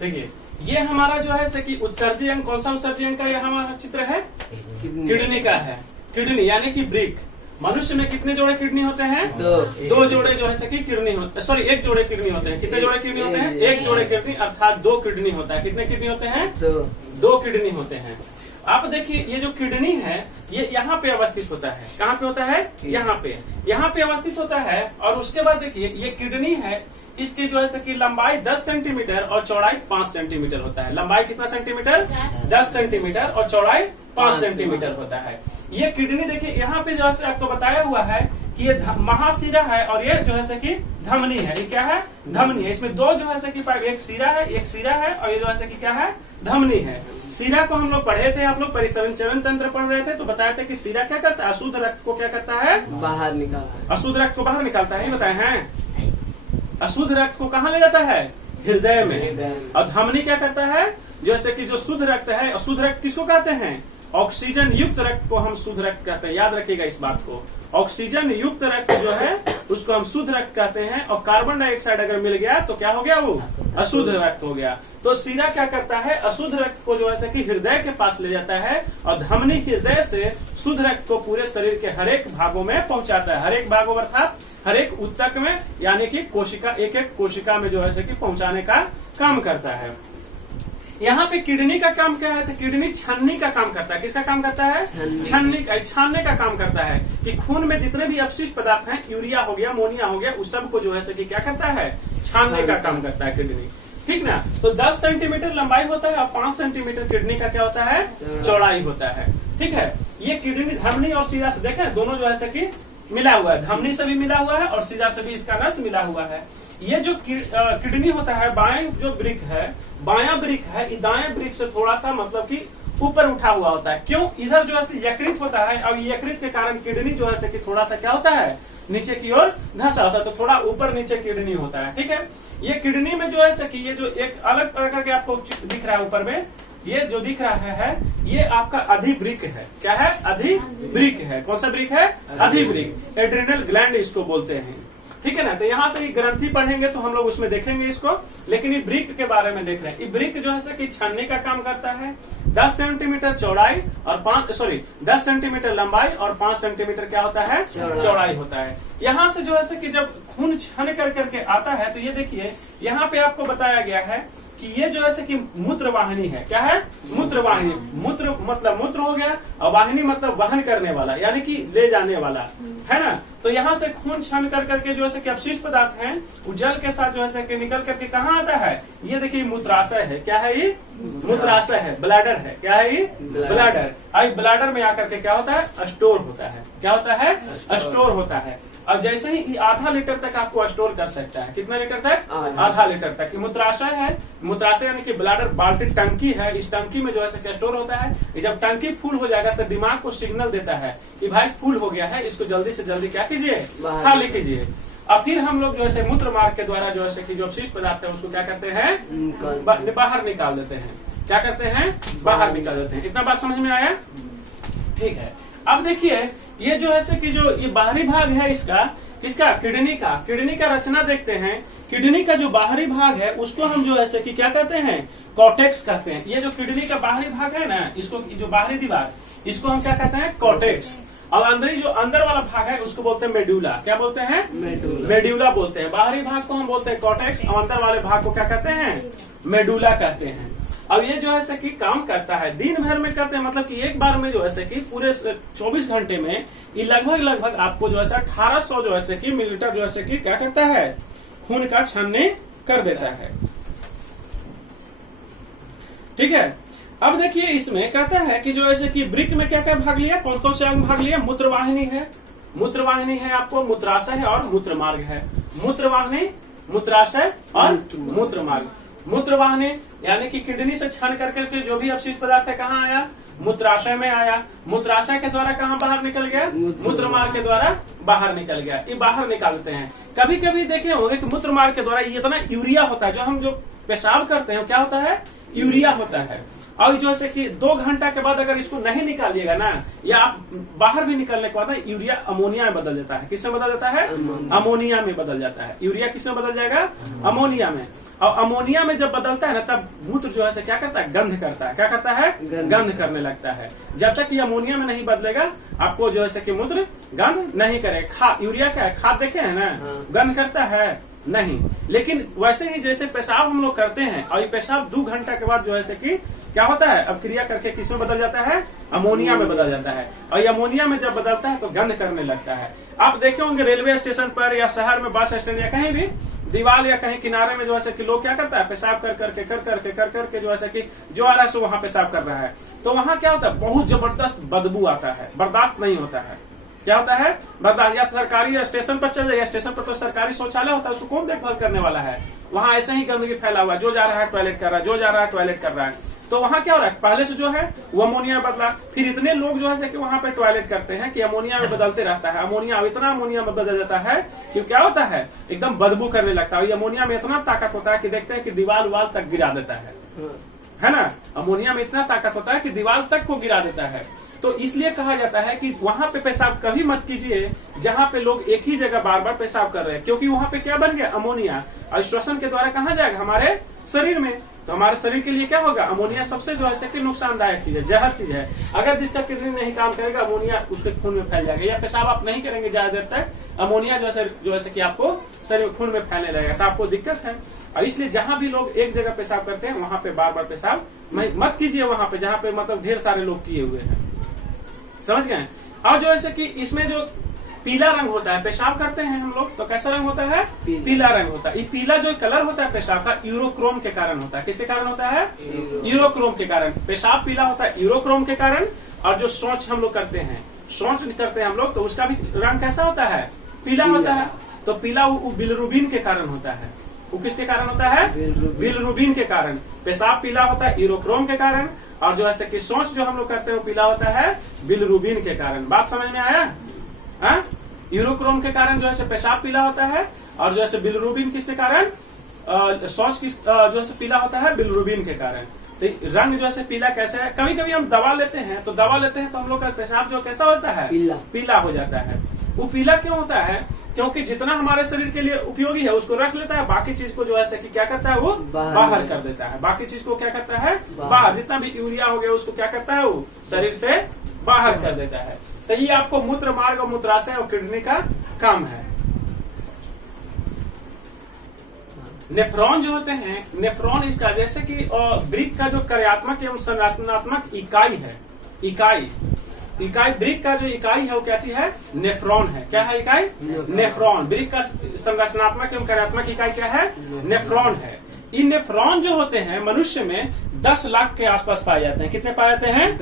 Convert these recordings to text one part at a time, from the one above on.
देखिए ये हमारा जो है कि उत्सर्जी अंग, कौन सा उत्सर्जी अंग का यह हमारा चित्र है? किडनी का है। किडनी यानी कि ब्रिक। मनुष्य में कितने जोड़े किडनी होते हैं? दो जोड़े जो है कि किडनी होते, सॉरी एक जोड़े किडनी होते हैं। कितने जोड़े किडनी होते हैं? एक जोड़े किडनी, अर्थात 2 किडनी होता है। कितने किडनी होते हैं? 2 किडनी होते हैं। आप देखिए ये जो किडनी है ये यहाँ पे अवस्थित होता है। कहाँ पे होता है? यहाँ पे अवस्थित होता है। और उसके बाद देखिए ये किडनी है, इसकी जो है कि लंबाई 10 सेंटीमीटर और चौड़ाई 5 सेंटीमीटर होता है। लंबाई कितना सेंटीमीटर? 10 सेंटीमीटर और चौड़ाई 5 सेंटीमीटर होता है। ये किडनी देखिए यहाँ पे जो है आपको बताया हुआ है कि ये महाशिरा है और ये जो है कि धमनी है। ये क्या है? धमनी है। इसमें 2 जो है कि एक शिरा है और ये जो है कि क्या है? धमनी है। शिरा को हम लोग पढ़े थे, आप लोग परिसंचरण तंत्र पढ़ रहे थे तो बताया था कि शिरा क्या करता है? अशुद्ध रक्त को क्या करता है? बाहर निकालता है। अशुद्ध रक्त को बाहर निकालता है, ये बताए हैं। अशुद्ध रक्त को कहाँ ले जाता है? हृदय में। और धमनी क्या करता है? जैसे कि जो शुद्ध रक्त है, अशुद्ध रक्त किसको कहते हैं? ऑक्सीजन युक्त रक्त को हम शुद्ध रक्त कहते हैं। याद रखिएगा इस बात को। ऑक्सीजन युक्त रक्त जो है उसको हम शुद्ध रक्त कहते हैं। और कार्बन डाइऑक्साइड अगर मिल गया तो क्या हो गया? वो अशुद्ध रक्त हो गया। तो शिरा क्या करता है? अशुद्ध रक्त को जो है कि हृदय के पास ले जाता है और धमनी हृदय से शुद्ध रक्त को पूरे शरीर के हर एक भागों में पहुंचाता है। हर एक भागों अर्थात हर एक ऊतक में, यानी कि कोशिका, एक एक कोशिका में जो है कि पहुंचाने का काम करता है। यहाँ पे किडनी का काम क्या है? तो किडनी छन्नी का काम करता है। किसका काम करता है? छानने का काम करता है कि खून में जितने भी अपशिष्ट पदार्थ हैं, यूरिया हो गया, अमोनिया हो गया, उस सब को जो है कि क्या करता है? छानने का काम करता है किडनी। ठीक ना? तो 10 सेंटीमीटर लंबाई होता है और 5 सेंटीमीटर किडनी का क्या होता है? चौड़ाई होता है। ठीक है। ये किडनी धमनी और शिरा से देखें दोनों जो है कि मिला हुआ है। धमनी से भी मिला हुआ है और शिरा से भी इसका नस मिला हुआ है। ये जो किडनी होता है, बाएं जो ब्रिक है, बायां ब्रिक है, दाएं ब्रिक से थोड़ा सा मतलब कि ऊपर उठा हुआ होता है। क्यों? इधर जो है यकृत होता है और यकृत के कारण किडनी जो है कि थोड़ा सा क्या होता है? नीचे की ओर धंसा होता है, तो थोड़ा ऊपर नीचे किडनी होता है। ठीक है। ये किडनी में जो है कि ये जो एक अलग प्रकार के आपको दिख रहा है ऊपर में, ये जो दिख रहा है ये आपका अधिवृक्क है। क्या है? अधिवृक्क है। कौन सा ब्रिक है? अधिवृक्क। एड्रिनल ग्लैंड इसको बोलते हैं। ठीक है ना? तो यहाँ से ये ग्रंथि पढ़ेंगे तो हम लोग उसमें देखेंगे इसको, लेकिन ये ब्रिक के बारे में देख रहे हैं। ये ब्रिक जो है कि छानने का काम करता है। 10 सेंटीमीटर चौड़ाई और 10 सेंटीमीटर लंबाई और 5 सेंटीमीटर क्या होता है? चौड़ाई होता है। यहाँ से जो है कि जब खून छन कर करके आता है तो ये देखिए यहाँ पे आपको बताया गया है कि ये जो है कि मूत्र वाहिनी है। क्या है? मूत्र वाहिनी। मूत्र मतलब मूत्र हो गया और वाहिनी मतलब वहन करने वाला, यानी कि ले जाने वाला, है ना? तो यहाँ से खून छन कर करके जो है कि अपशिष्ट पदार्थ हैं वो जल के साथ जो है कि निकल करके कहाँ आता है? ये देखिए मूत्राशय है। क्या है ये? मूत्राशय है। ब्लैडर है। क्या है ये? ब्लैडर। आई ब्लैडर में आकर के क्या होता है? स्टोर होता है। क्या होता है? स्टोर होता है। और जैसे ही आधा लीटर तक आपको स्टोर कर सकता है। कितना लीटर तक? आधा लीटर तक। मूत्राशय है। मूत्राशय यानी कि ब्लैडर बाल्टी टंकी है। इस टंकी में जो है स्टोर होता है। जब टंकी फुल हो जाएगा तो दिमाग को सिग्नल देता है कि भाई फुल हो गया है, इसको जल्दी से जल्दी क्या कीजिए? खाली कीजिए। और फिर हम लोग जो है मूत्र मार्ग के द्वारा जो है कि जो अपशिष्ट पदार्थ है उसको क्या करते हैं? बाहर निकाल देते हैं। क्या करते हैं? बाहर निकाल देते हैं। इतना बात समझ में आया? ठीक है। अब देखिए ये जो है कि जो ये बाहरी भाग है इसका, किसका? किडनी का। किडनी का रचना देखते हैं। किडनी का जो बाहरी भाग है उसको हम जो है कि क्या कहते हैं? कॉर्टेक्स कहते हैं। ये जो किडनी का बाहरी भाग है ना, इसको जो बाहरी दीवार, इसको हम क्या कहते हैं? कॉर्टेक्स। और अंदर जो अंदर वाला भाग है उसको बोलते हैं मेडुला। क्या बोलते हैं? मेडुला बोलते हैं। बाहरी भाग को हम बोलते हैं कॉर्टेक्स और अंदर वाले भाग को क्या कहते हैं? मेडुला कहते हैं। अब ये जो है कि काम करता है दिन भर में करते हैं, मतलब कि एक बार में जो है कि पूरे 24 घंटे में ये लगभग आपको जो है 1800 जो है कि मिलीलीटर जो है कि क्या करता है? खून का छानने कर देता है। ठीक है। अब देखिए इसमें कहता है कि जो ऐसे कि ब्रिक में क्या क्या भाग लिया? कौन कौन से अंग भाग लिया? मूत्रवाहिनी है। मूत्रवाहिनी है आपको, मूत्राशय है और मूत्र मार्ग है। मूत्रवाहिनी, मूत्राशय और मूत्र मार्ग। मूत्रवाहिनी यानी कि किडनी से छन करके जो भी अपशिष्ट पदार्थ है कहाँ आया? मूत्राशय में आया। मूत्राशय के द्वारा कहाँ बाहर निकल गया? मूत्र मार्ग के द्वारा बाहर निकल गया। ये बाहर निकालते हैं। कभी कभी देखे होंगे कि मूत्र मार्ग के द्वारा इतना यूरिया होता है, जो हम जो पेशाब करते हैं क्या होता है? यूरिया होता है। और जो है कि 2 घंटा के बाद अगर इसको नहीं निकालिएगा ना, या आप बाहर भी निकलने के बाद यूरिया अमोनिया में बदल जाता है। किसमें बदल जाता है? अमोनिया में बदल जाता है। यूरिया किसमें बदल जाएगा? अमोनिया में। और अमोनिया में जब बदलता है ना तब मूत्र जो है क्या करता है, गंध करता है। क्या करता है, गंध करने लगता है। जब तक ये अमोनिया में नहीं बदलेगा आपको जो है कि मूत्र गंध नहीं करे। यूरिया क्या है, खाद देखे है ना, गंध करता है नहीं। लेकिन वैसे ही जैसे पेशाब हम लोग करते हैं और ये पेशाब 2 घंटा के बाद जो है कि क्या होता है, अब क्रिया करके किस में बदल जाता है, अमोनिया में बदल जाता है। और ये अमोनिया में जब बदलता है तो गंध करने लगता है। आप देखे होंगे रेलवे स्टेशन पर या शहर में बस स्टैंड या कहीं भी दीवार या कहीं किनारे में जो है कि लोग क्या करता है, पेशाब कर करके जो है कि जो आ रहा है सो वहां पेशाब कर रहा है। तो वहां क्या होता है, बहुत जबरदस्त बदबू आता है, बर्दाश्त नहीं होता है। क्या होता है, बर्दाश्त। या सरकारी स्टेशन पर चल जाइए, स्टेशन पर तो सरकारी शौचालय होता है, उसको कौन देखभाल करने वाला है। वहां ऐसे ही गंदगी फैला हुआ है, जो जा रहा है टॉयलेट कर रहा है, जो जा रहा है टॉयलेट कर रहा है। तो वहां क्या हो रहा है, पहले से जो है वो अमोनिया बदला, फिर इतने लोग जो है कि वहां पे टॉयलेट करते हैं कि अमोनिया में बदलते रहता है। अमोनिया इतना अमोनिया में बदल जाता है कि क्या होता है, एकदम बदबू करने लगता है। ये अमोनिया में इतना ताकत होता है कि देखते हैं कि दीवार वाल तक गिरा देता है ना। अमोनिया में इतना ताकत होता है कि दीवार तक को गिरा देता है। तो इसलिए कहा जाता है कि वहां पे पेशाब कभी मत कीजिए जहां पे लोग एक ही जगह बार बार पेशाब कर रहे हैं, क्योंकि वहां पे क्या बन गया, अमोनिया। और श्वसन के द्वारा कहाँ जाएगा, हमारे शरीर में। तो हमारे शरीर के लिए क्या होगा, अमोनिया सबसे जो है कि नुकसानदायक चीज है, जहर चीज है। अगर जिसका किडनी नहीं काम करेगा, अमोनिया उसके खून में फैल जाएगा। या पेशाब आप नहीं करेंगे ज्यादा देर तक, अमोनिया जो है कि आपको शरीर खून में फैलने लगेगा, तो आपको दिक्कत है। और इसलिए जहां भी लोग एक जगह पेशाब करते हैं वहां पे बार बार पेशाब मत कीजिए, वहां पे जहां पे मतलब ढेर सारे लोग किए हुए हैं। समझ गए। और जो है कि इसमें जो पीला रंग होता है, पेशाब करते हैं हम लोग तो कैसा रंग होता है, पीला रंग होता है। ये पीला जो कलर होता है पेशाब का, यूरोक्रोम के कारण होता है। किसके कारण होता है, यूरोक्रोम के कारण। पेशाब पीला होता है यूरोक्रोम के कारण। और जो शौच हम लोग करते हैं, शौच करते हैं हम लोग, तो उसका भी रंग कैसा होता है, पीला होता है। तो पीला वो बिलिरुबिन के कारण होता है। वो किसके कारण होता है, बिलिरुबिन के कारण। पेशाब पीला होता है यूरोक्रोम के कारण, और जो है कि शौच जो हम लोग करते हैं वो पीला होता है बिलिरुबिन के कारण। बात समझ में आया। यूरोक्रोम के कारण जो है पेशाब पीला होता है, और जो है बिलिरुबिन किसके कारण, शौच जो है पीला होता है बिलिरुबिन के कारण। तो रंग जो है पीला कैसे है, कभी कभी हम दवा लेते हैं तो हम लोग का पेशाब जो कैसा होता है, पीला हो जाता है। वो पीला क्यों होता है, क्योंकि जितना हमारे शरीर के लिए उपयोगी है उसको रख लेता है, बाकी चीज को जो है कि क्या करता है, वो बाहर कर देता है। बाकी चीज को क्या करता है, बाहर। जितना भी यूरिया हो गया उसको क्या करता है, वो शरीर से बाहर कर देता है। तो ये आपको मूत्र मार्ग और मूत्राशय और किडनी का काम है। नेफ्रॉन जो होते हैं, नेफ्रॉन इसका जैसे कि ब्रिक का जो कार्यात्मक एवं संरचनात्मक इकाई है, इकाई ब्रिक का जो इकाई है वो क्या चीज है, नेफ्रॉन है। क्या है इकाई, नेफ्रॉन। ब्रिक का संरचनात्मक एवं कार्यात्मक इकाई क्या है, नेफ्रॉन है। इन नेफ्रॉन जो होते हैं मनुष्य में 10 लाख के आसपास पाए जाते हैं। कितने पाए जाते हैं,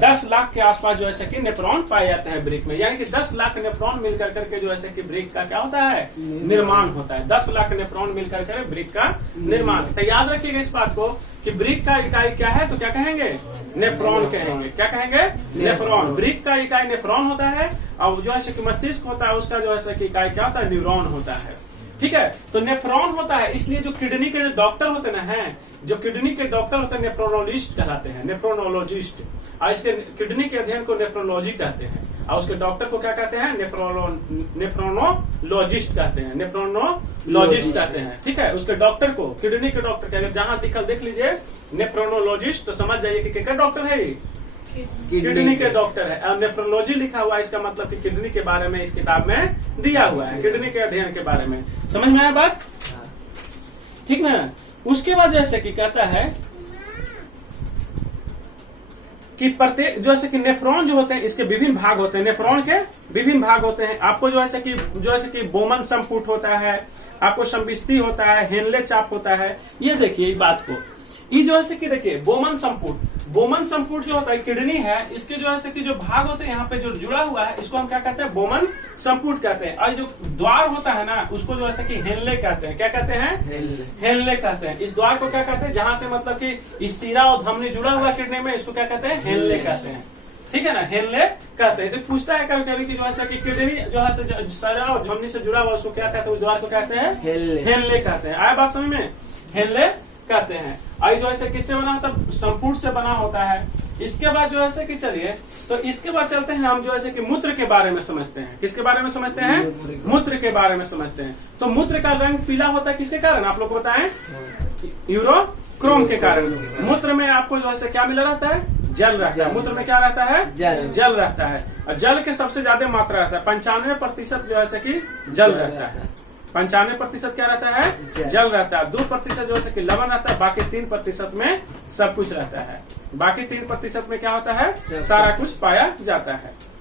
10 लाख के आसपास जो है कि नेफ्रॉन पाए जाते हैं ब्रिक में। यानी कि 10 लाख नेफ्रॉन मिलकर करके जो है कि ब्रिक का क्या होता है, निर्माण होता है। 10 लाख नेफ्रॉन मिलकर के ब्रिक का निर्माण। तो याद रखिएगा इस बात को कि ब्रिक का इकाई क्या है, तो क्या कहेंगे, नेफ्रॉन कहेंगे। क्या कहेंगे, नेफ्रॉन। ब्रिक का इकाई नेफ्रॉन होता है, और जो है कि मस्तिष्क होता है उसका जो है कि इकाई क्या होता है, न्यूरॉन होता है। ठीक है। तो नेफ्रॉन होता है, इसलिए जो किडनी के जो डॉक्टर होते हैं, जो किडनी के डॉक्टर होते हैं नेफ्रोलॉजिस्ट कहलाते हैं, नेफ्रोलॉजिस्ट। और इसके किडनी के अध्ययन को नेफ्रोलॉजी कहते हैं, और उसके डॉक्टर को क्या कहते हैं, नेफ्रोनोलॉजिस्ट कहते हैं, नेफ्रोनोलॉजिस्ट कहते हैं। ठीक है। उसके डॉक्टर को किडनी के डॉक्टर कहते हैं। जहां देख लीजिए नेफ्रोनोलॉजिस्ट, तो समझ जाइए कि क्या डॉक्टर है, किडनी के डॉक्टर है। और नेफ्रोलॉजी लिखा हुआ है, इसका मतलब कि किडनी के बारे में इस किताब में दिया हुआ है, किडनी के अध्ययन के बारे में। समझ में आया बात, ठीक ना। उसके बाद जैसे कि कहता है कि प्रत्येक जो है कि नेफ्रॉन जो होते हैं इसके विभिन्न भाग होते हैं, नेफ्रॉन के विभिन्न भाग होते हैं। आपको जो है कि बोमन संपुट होता है, आपको संबिस्ती होता है, हेनले चाप होता है। ये देखिए इस बात को, ये जो है कि देखिए बोमन संपुट जो होता है किडनी है, इसके जो है कि जो भाग होते हैं यहाँ पे जो जुड़ा हुआ है, इसको हम क्या कहते हैं, बोमन संपुट कहते हैं। और जो द्वार होता है ना, उसको जो है कि हेनले कहते हैं। क्या कहते हैं, हेनले कहते हैं। इस द्वार को क्या कहते हैं, जहां से मतलब कि शीरा और धमनी जुड़ा हुआ किडनी में, इसको क्या कहते हैं, हेनले कहते हैं। ठीक है ना, हेनले कहते हैं। तो पूछता है कभी कभी कि जो है कि किडनी जो है शीरा और धमनी से जुड़ा हुआ उसको क्या कहते हैं, उस द्वार को कहते हैं हेनले कहते हैं। आया बात समझ में, हेनले कहते हैं। आई जो है किससे बना होता है, संपूर्ण से बना होता है। इसके बाद जो है कि चलिए, तो इसके बाद चलते हैं हम जो है कि मूत्र के बारे में समझते हैं। किसके बारे में समझते हैं, मूत्र के बारे में समझते हैं। तो मूत्र का रंग पीला होता है किसके कारण, आप लोग को बताएं, यूरोक्रोम के कारण। मूत्र में आपको जो है क्या मिला रहता है? जल रहता है। मूत्र में क्या रहता है? जल रहता है। और जल के सबसे ज्यादा मात्रा रहता है, 95% जो है कि जल रहता है। 95% क्या रहता है? जल रहता है। 2% जो है कि लवण रहता है। बाकी 3% में सब कुछ रहता है। बाकी 3% में क्या होता है? सारा कुछ पाया जाता है।